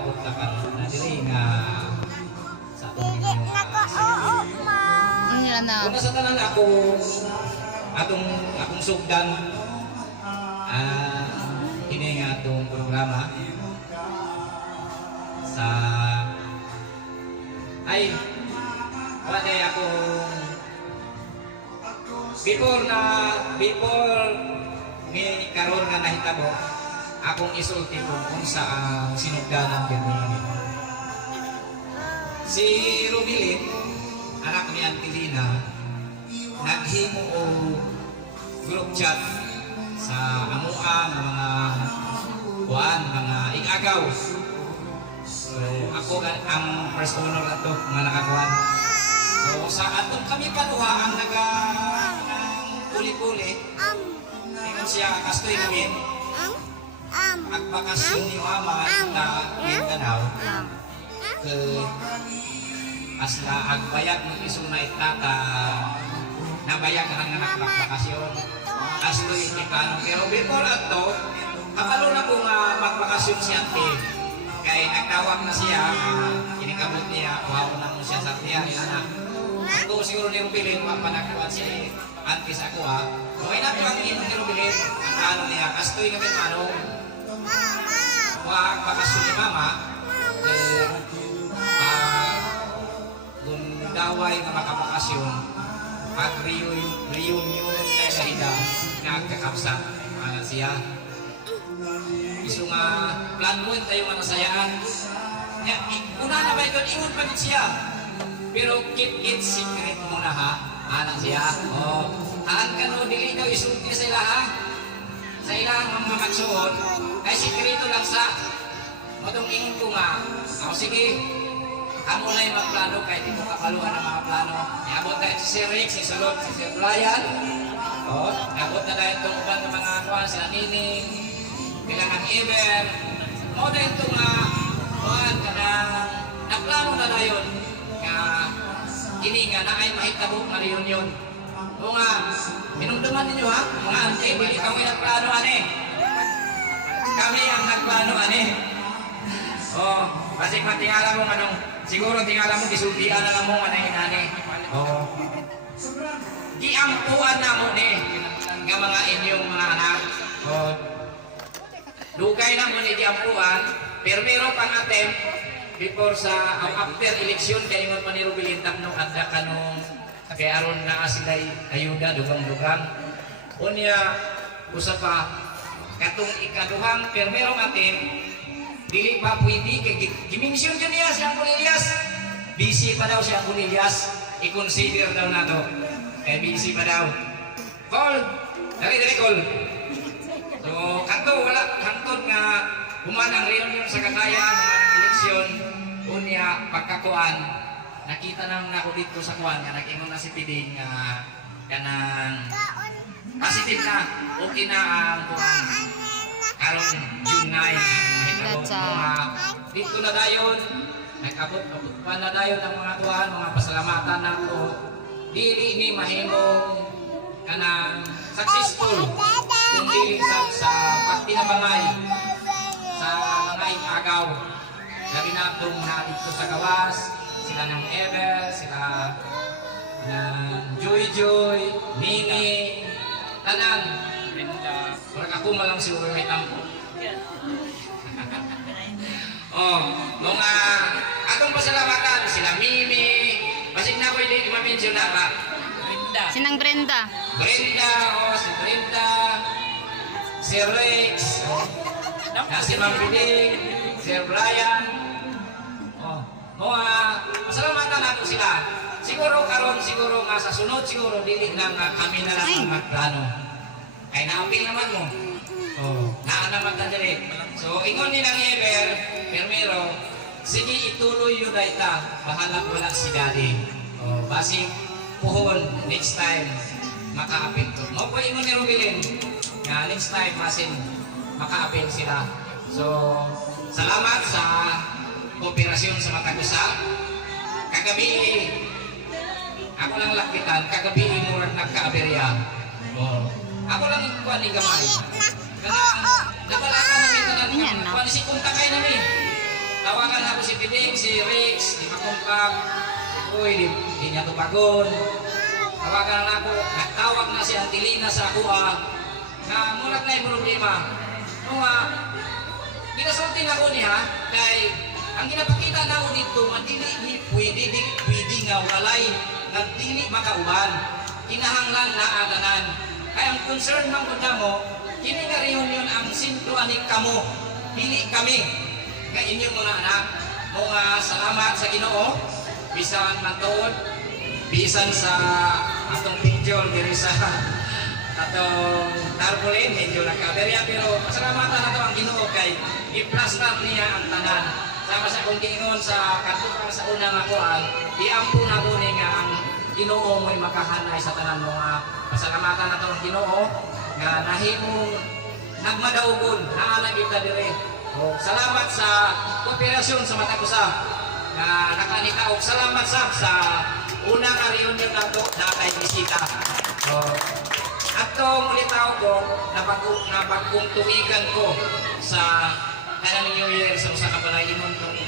nag-abot na ka na diri nga sa atong inyo kung sa tanan akong sugdan ini nga atong programa sa ay wala akong before ni karon nga nahitabo akong isulti kung saan sinugdanan ganyan si Rubilin anak ni Auntie Lina naghimo o group chat sa amua ng mga igagaw. So ako ang first honor na to mga nakakuhan. So sa atong kami paduha ang uli-uli tingnan siya kastoy namin magbakasyon ni mama na Mindanao ke asla agbayag ng iso na itata nabayag ang anak magbakasyon aslo itikano pero before ato kapalo na kung magbakasyon si ate kaya nagtawag na siya inikabot niya wow na mo siya sa tiya anak ako siguro ni Rubilin mapanagkuhan si ate sa ako okay na ito ang inom ni Rubilin ang ano niya kastoy kami manong magbakasyon ni mama kung daway nga makabakasyon pag reunion tayo sa hida nagkakapsat siya iso nga plan mo tayo manasayaan una na ba ito ingon pa siya pero keep it secret muna anak siya haan ka no dili daw isulti sa ila sa ilang mga magsuot ay sikreto lang sa matong ingon ko nga sige amo na yung magplano kahit di mo kapaluan ang mga plano iabot na si Sir Rick, si Sulot, si Sir Brian iabot na dahil itong uban ng mga kuhan sila Nining bilang ang Eber mo na itong kuhan ka na naplano na dayon nga kini nga na ay mahitabok na reunion o nga minumduman ninyo mga auntie dili kami nagplano kami ang nagplano kasi matingala mo anong siguro tingala mo gisultian na lang mo anay giampuan na mo nga mga inyong mga anak dugay na mo ni giampuan pero meron pang attempt before sa after election kay ingon pa ni Rubilin tapno adda kanong kay aron na sila'y ayuda dugang-dugang unya usa pa katong ikaduhang pero merong attempt dili pa pwede kay gimension dyan niya si Angkol Elias busy pa daw si Angkol Elias i-consider daw na to busy pa daw call dali call so kanto wala kantod nga humanang reunion sa katayan humanang eleksyon unya pagkakuan nakita naman ako dito sa kuan nga nag-ingon na si Piding kanang positive na okay na ang kuan karon June 9 dito na dayon nag-abot pa na dayon ang mga kuhan mga pasalamatan na ko dili ni mahimong kanang successful kung dili sa pagtinabangay sa mga igagaw labi na itong na dito sa gawas sila ng Ever sila ng Joy Nini tanan parang ako malang siguro may tampo mga atong pasalamatan sila Mimi basig na ko hindi ma-mention na ba Sinang Brenda si Brenda si Rex si Ma'am Piding si Brian mga pasalamatan nato sila siguro karon siguro nga sa sunod siguro dili lang kami na lang ang magplano kay naapil naman mo naanaman ka dili so ingon nilang Eber Permero sige ituloy yun na ita bahala wala si Daddy basing puhon next time makaapil to mo po ingon ni Rubilin nga next time masin makaapil sila so salamat sa kooperasyon sa Matagusa kagabi ako lang lapitan kagabi murag nagkaaberya ako lang kuan ni gamay nabala ka namin na kuan si kunta kay namin tawa si Piding, si Rex, di makumpag. Uy, di niya tupagon. Tawagan na ako, nagtawag na si Antilina sa kuha na muna na yung problema. Mga, ginasulti na ko niya, kay ang ginapakita na ko dito, madili, pwede nga walay, nagdili makauban. Kinahanglan na aganan. Kaya ang concern ng kuda mo, kini nga reunion ang sintro aning kamo, dili kami. Nga inyong mga anak, mga salamat sa Ginoo, bisan matuod, bisan sa atong picture diri sa atong tarpaulin, medyo nagkaberya, pero pasalamatan na to ang Ginoo kay i-plaster niya ang tanan. Sama sa kung giingon sa katukan sa unang akuan, iampo na ko ni nga ang Ginoo mo'y makahanay sa tanan mga pasalamatan na to ang Ginoo nga nahimong nagmadaugon, naalagip na dire. O, salamat sa kooperasyon sa mata ko sa na nakanikaog. Salamat sa unang reunion na to na kay bisita. So, atong ulitaw ko, napagkong tuwigan ko sa kanang New Year sa usa ka balay-inon tong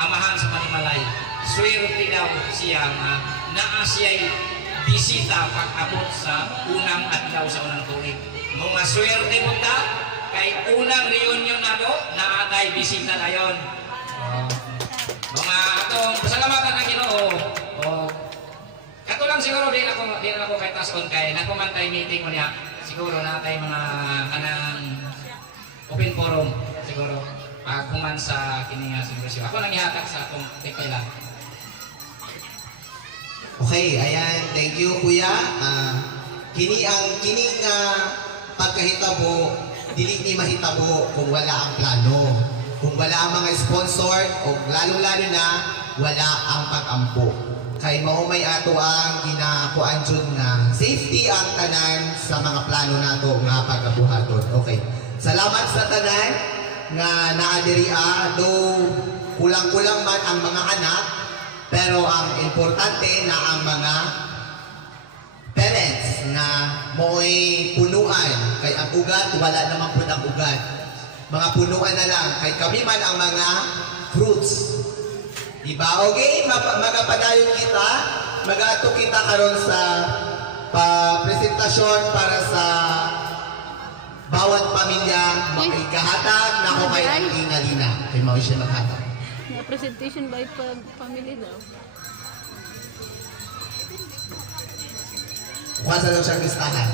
amahan sa Panimalay. Swerte daw siya nga naa siya'y bisita pag-abot sa unang adlaw sa unang tuig. Mga swerte mo ta, kay unang reunion na to, naatay bisita na yun. Mga atong pasalamatan ang Ginoo. Kato lang siguro din ako kay Tason kay nakumantay meeting mo niya. Siguro natay mga kanang open forum siguro pag kuman sa kini nga siguro. Ako nang ihatag sa akong tikay lang. Okay, ayan. Thank you, Kuya. Kini nga pagkahitabo, dili ni mahitabo kung wala ang plano. Kung wala ang mga sponsor, o lalo-lalo na wala ang pag-ampo. Kay mao may ato ang ginakuan jud nga safety ang tanan sa mga plano nato nga pagabuhaton. Okay. Salamat sa tanan nga naadiriya, do kulang-kulang man ang mga anak, pero ang importante na ang mga parents na mo'y punuan. Kay ang ugat, wala namang po ng ugat. Mga punuan na lang. Kay kami man ang mga fruits. Diba? Okay, magapadayon kita. Mag-ato kita karon sa presentasyon para sa bawat pamilya. Makikahatag na ako kay Auntie Nalina. Kay Mao siya maghatag. Na presentation by family daw. Kuha sa lang siyang listahan.